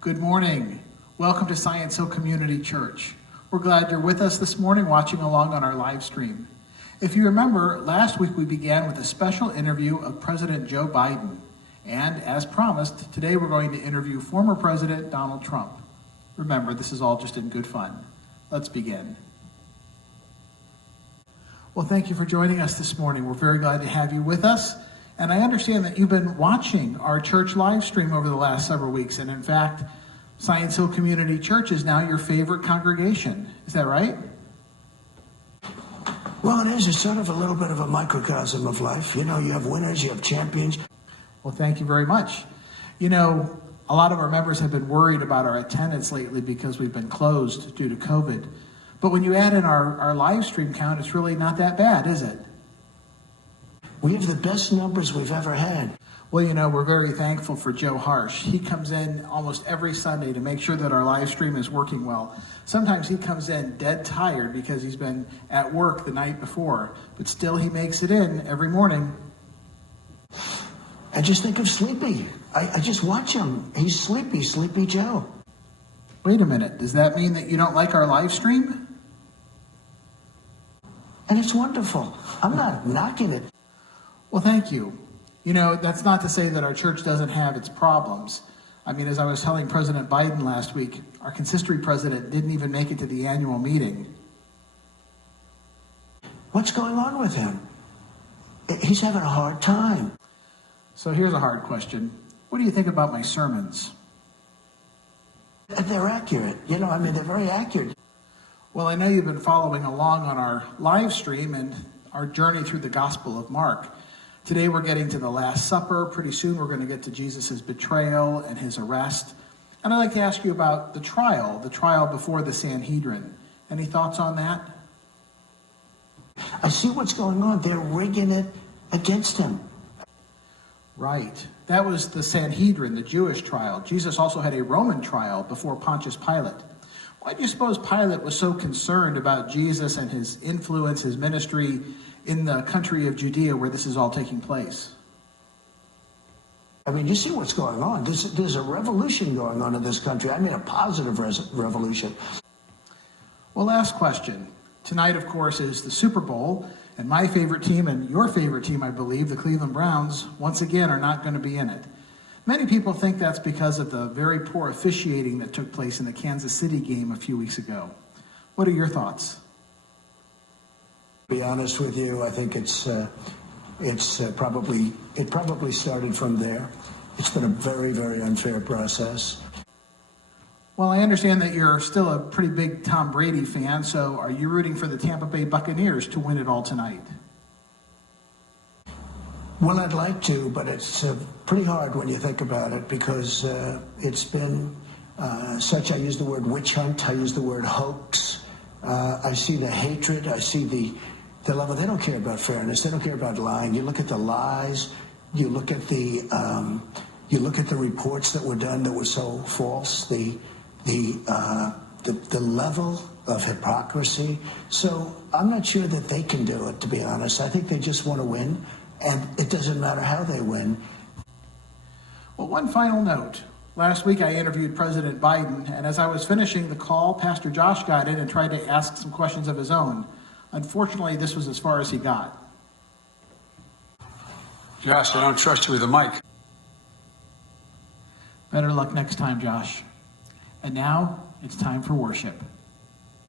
Good morning. Welcome to Science Hill Community Church. We're glad you're with us this morning watching along on our live stream. If you remember, last week we began with a special interview of President Joe Biden. And as promised, today we're going to interview former President Donald Trump. Remember, this is all just in good fun. Let's begin. Well, thank you for joining us this morning. We're very glad to have you with us. And I understand that you've been watching our church live stream over the last several weeks. And in fact, Science Hill Community Church is now your favorite congregation. Is that right? Well, it is. It's sort of a little bit of a microcosm of life. You know, you have winners, you have champions. Well, thank you very much. You know, a lot of our members have been worried about our attendance lately because we've been closed due to COVID. But when you add in our live stream count, it's really not that bad, is it? We have the best numbers we've ever had. Well, you know, we're very thankful for Joe Harsh. He comes in almost every Sunday to make sure that our live stream is working well. Sometimes he comes in dead tired because he's been at work the night before, but still he makes it in every morning. And just think of Sleepy. I just watch him. He's sleepy, Sleepy Joe. Wait a minute, does that mean that you don't like our live stream? And it's wonderful. I'm not knocking it. Well, thank you. You know, that's not to say that our church doesn't have its problems. I mean, as I was telling President Biden last week, our consistory president didn't even make it to the annual meeting. What's going on with him? He's having a hard time. So here's a hard question. What do you think about my sermons? They're accurate. You know, I mean, they're very accurate. Well, I know you've been following along on our live stream and our journey through the Gospel of Mark. Today we're getting to the Last Supper. Pretty soon we're going to get to Jesus' betrayal and his arrest. And I'd like to ask you about the trial before the Sanhedrin. Any thoughts on that? I see what's going on. They're rigging it against him. Right. That was the Sanhedrin, the Jewish trial. Jesus also had a Roman trial before Pontius Pilate. Why do you suppose Pilate was so concerned about Jesus and his influence, his ministry in the country of Judea where this is all taking place? I mean, you see what's going on. There's a revolution going on in this country. I mean, a positive revolution. Well, last question. Tonight, of course, is the Super Bowl, and my favorite team and your favorite team, I believe, the Cleveland Browns, once again are not going to be in it. Many people think that's because of the very poor officiating that took place in the Kansas City game a few weeks ago. What are your thoughts? To be honest with you, I think it probably started from there. It's been a very, very unfair process. Well, I understand that you're still a pretty big Tom Brady fan, so are you rooting for the Tampa Bay Buccaneers to win it all tonight? Well, I'd like to, but it's pretty hard when you think about it because it's been such, I use the word witch hunt, I use the word hoax. I see the hatred, I see the level. They don't care about fairness, they don't care about lying. You look at the lies, you look at the reports that were done that were so false, the level of hypocrisy. So I'm not sure that they can do it, to be honest. I think they just want to win. And it doesn't matter how they win. Well, one final note. Last week I interviewed President Biden, and as I was finishing the call, Pastor Josh got in and tried to ask some questions of his own. Unfortunately, this was as far as he got. Josh, I don't trust you with a mic. Better luck next time, Josh. And now, it's time for worship.